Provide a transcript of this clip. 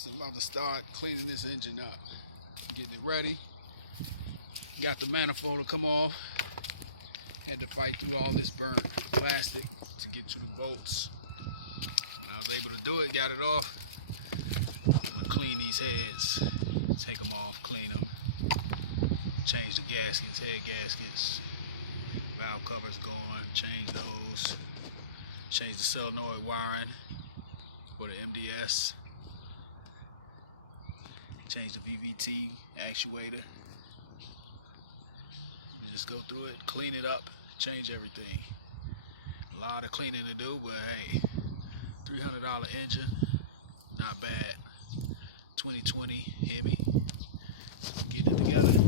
Just about to start cleaning this engine up, getting it ready. Got the manifold to come off. Had to fight through all this burnt plastic to get to the bolts. I was able to do it, got it off. I'm gonna clean these heads, take them off, clean them, change the gaskets, head gaskets, valve covers going, change those, change the solenoid wiring for the MDS, change the VVT actuator. Just go through it, clean it up, change everything. A lot of cleaning to do, but hey, $300 engine, not bad. 2020 hemi, get it together.